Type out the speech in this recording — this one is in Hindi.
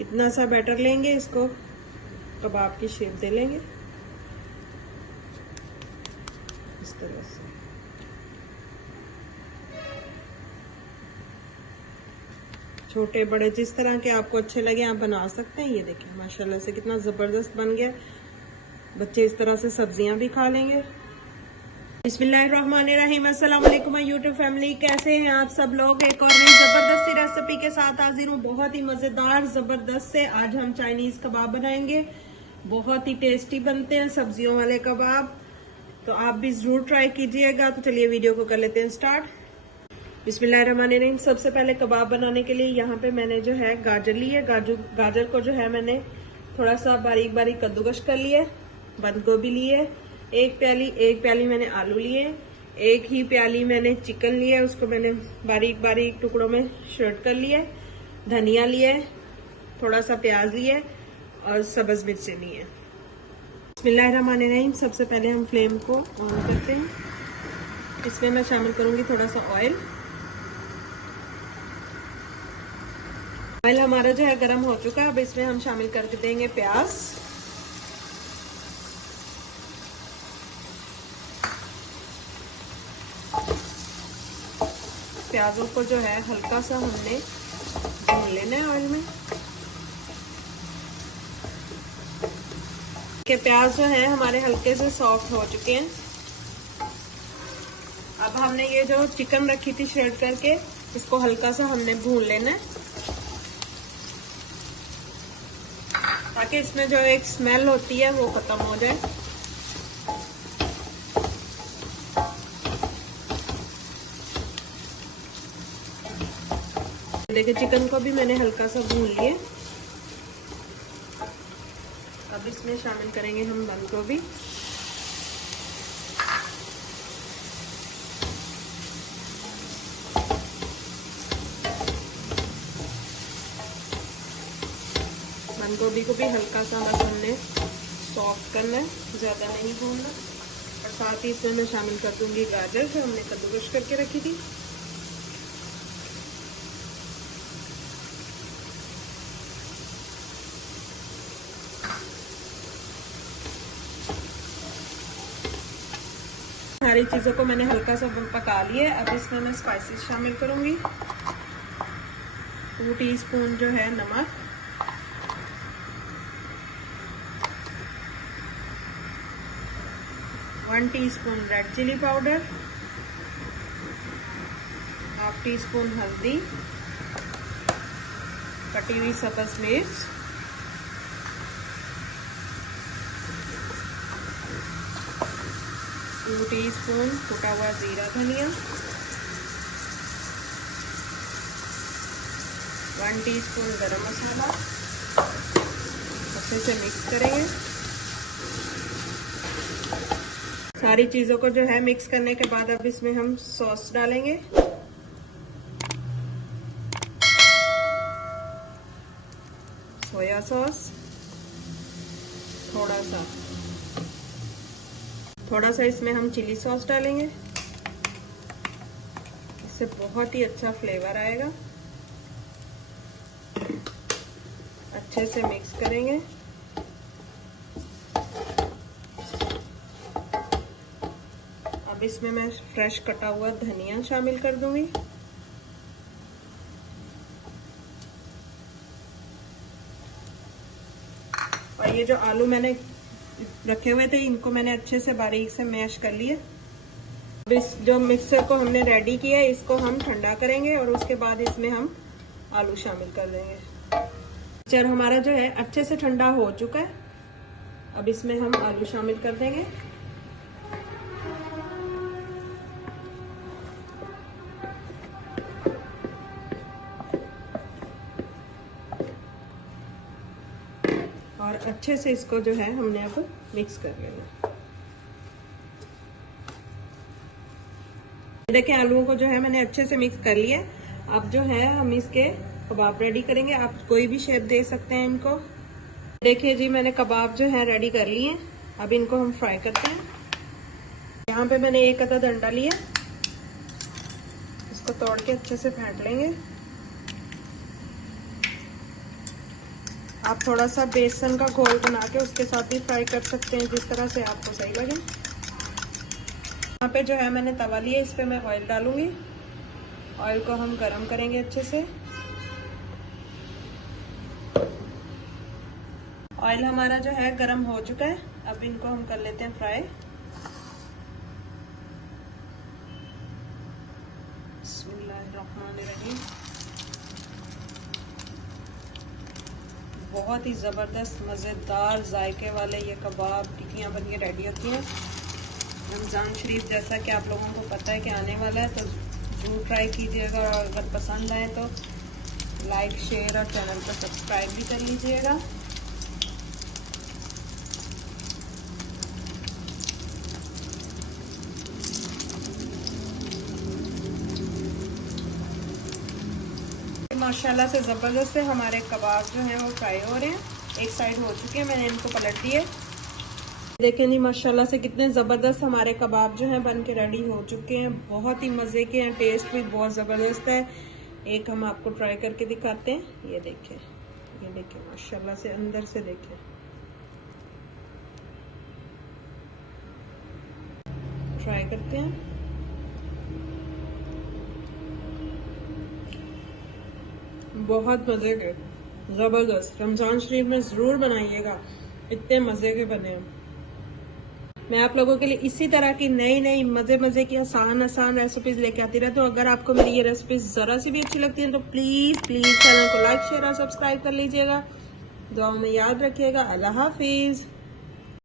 इतना सा बैटर लेंगे, इसको कबाब की शेप दे लेंगे इस तरह से। छोटे बड़े जिस तरह के आपको अच्छे लगे आप बना सकते हैं। ये देखिए माशाल्लाह से कितना ज़बरदस्त बन गया। बच्चे इस तरह से सब्जियां भी खा लेंगे। बिस्मिल्लाहिर्रहमानिर्रहीम, अस्सलाम वालेकुम यूट्यूब फैमिली, कैसे हैं आप सब लोग। एक और नई जबरदस्ती रेसिपी के साथ हाजिर हूँ, बहुत ही मजेदार जबरदस्त से। आज हम चाइनीज कबाब बनाएंगे, बहुत ही टेस्टी बनते हैं सब्जियों वाले कबाब, तो आप भी जरूर ट्राई कीजिएगा। तो चलिए वीडियो को कर लेते हैं स्टार्ट। बिस्मिल्लाहिर्रहमानिर्रहीम। सबसे पहले कबाब बनाने के लिए यहाँ पे मैंने जो है गाजर ली है। गाजर को जो है मैंने थोड़ा सा बारीक बारीक कद्दूकश कर लिया। बंद गोभी लिए एक प्याली मैंने आलू लिए, एक ही प्याली मैंने चिकन लिया, उसको मैंने बारीक बारीक टुकड़ों में शर्ट कर लिया। धनिया लिए, थोड़ा सा प्याज लिए और सब्ज मिर्चें लिए। बिस्मिल्लाहिर्रहमानिर्रहीम। सबसे पहले हम फ्लेम को ऑन करते हैं। इसमें मैं शामिल करूंगी थोड़ा सा ऑयल। ऑयल हमारा जो है गर्म हो चुका है। अब इसमें हम शामिल कर देंगे प्याज। प्याजों को जो है हल्का सा हमने भून लेना है ऑयल में। के प्याज जो है हमारे हल्के से सॉफ्ट हो चुके हैं। अब हमने ये जो चिकन रखी थी श्रेड करके, इसको हल्का सा हमने भून लेना है, ताकि इसमें जो एक स्मेल होती है वो खत्म हो जाए। देखिए चिकन को भी मैंने हल्का सा भून लिए। अब इसमें शामिल करेंगे हम बंद गोभी। बंद गोभी को भी हल्का सा बस हमने सॉफ्ट करना है, ज्यादा नहीं भूनना। और साथ ही इसमें मैं शामिल कर दूंगी गाजर जो हमने कद्दूकश करके रखी थी। सारी चीजों को मैंने हल्का सा पका लिया। अब इसमें मैं स्पाइसेस शामिल करूंगी। 2 टीस्पून जो है नमक, 1 teaspoon red chilli powder, half teaspoon हल्दी, कटी हुई सब्ज मिर्च, टू टीस्पून कुटा हुआ जीरा धनिया, 1 टीस्पून गरम मसाला। अच्छे से मिक्स करेंगे। सारी चीजों को जो है मिक्स करने के बाद अब इसमें हम सॉस डालेंगे। सोया सॉस, थोड़ा सा इसमें हम चिली सॉस डालेंगे। इससे बहुत ही अच्छा फ्लेवर आएगा। अच्छे से मिक्स करेंगे। अब इसमें मैं फ्रेश कटा हुआ धनिया शामिल कर दूंगी। और ये जो आलू मैंने रखे हुए थे इनको मैंने अच्छे से बारीक से मैश कर लिए। अब इस जो मिक्सर को हमने रेडी किया है इसको हम ठंडा करेंगे और उसके बाद इसमें हम आलू शामिल कर देंगे। मिक्सचर हमारा जो है अच्छे से ठंडा हो चुका है। अब इसमें हम आलू शामिल कर देंगे। और अच्छे से इसको जो है हमने अब मिक्स कर लेना। देखिए आलूओं को जो है मैंने अच्छे से मिक्स कर लिया। अब जो है हम इसके कबाब रेडी करेंगे। आप कोई भी शेप दे सकते हैं इनको। देखिए जी मैंने कबाब जो है रेडी कर लिए। अब इनको हम फ्राई करते हैं। यहाँ पे मैंने एक अदद अंडा लिया, इसको तोड़ के अच्छे से फेंट लेंगे। आप थोड़ा सा बेसन का घोल बना के उसके साथ भी फ्राई कर सकते हैं, जिस तरह से आपको सही लगे। यहाँ पे जो है मैंने तवा लिया, इस पे मैं ऑयल डालूंगी। ऑयल को हम गरम करेंगे अच्छे से। ऑयल हमारा जो है गरम हो चुका है, अब इनको हम कर लेते हैं फ्राई। बिस्मिल्लाहिर्रहमानिर्रहीम। बहुत ही ज़बरदस्त मज़ेदार जायके वाले ये कबाब टिक्कियाँ बन के रेडी होती हैं। रमज़ान शरीफ जैसा कि आप लोगों को पता है कि आने वाला है, तो ज़रूर ट्राई कीजिएगा। और अगर पसंद आए तो लाइक, शेयर और चैनल को सब्सक्राइब भी कर लीजिएगा। माशाल्लाह से ज़बरदस्त से हमारे कबाब जो हैं वो फ्राई हो रहे हैं। एक साइड हो चुके हैं, मैंने इनको पलट दिए। देखें जी माशाल्लाह से कितने ज़बरदस्त हमारे कबाब जो हैं बन के रेडी हो चुके हैं। बहुत ही मज़े के हैं, टेस्ट भी बहुत ज़बरदस्त है। एक हम आपको ट्राई करके दिखाते हैं। ये देखें, ये देखें माशाल्लाह से अंदर से देखें। ट्राई करते हैं। बहुत मज़े के, ज़बरदस्त। रमज़ान शरीफ में ज़रूर बनाइएगा, इतने मज़े के बने हैं। मैं आप लोगों के लिए इसी तरह की नई नई मज़े की आसान रेसिपीज़ लेके आती रहती हूँ। अगर आपको मेरी ये रेसिपीज़ ज़रा सी भी अच्छी लगती हैं तो प्लीज़ चैनल को लाइक, शेयर और सब्सक्राइब कर लीजिएगा। दुआ में याद रखिएगा। अल्लाह हाफिज़।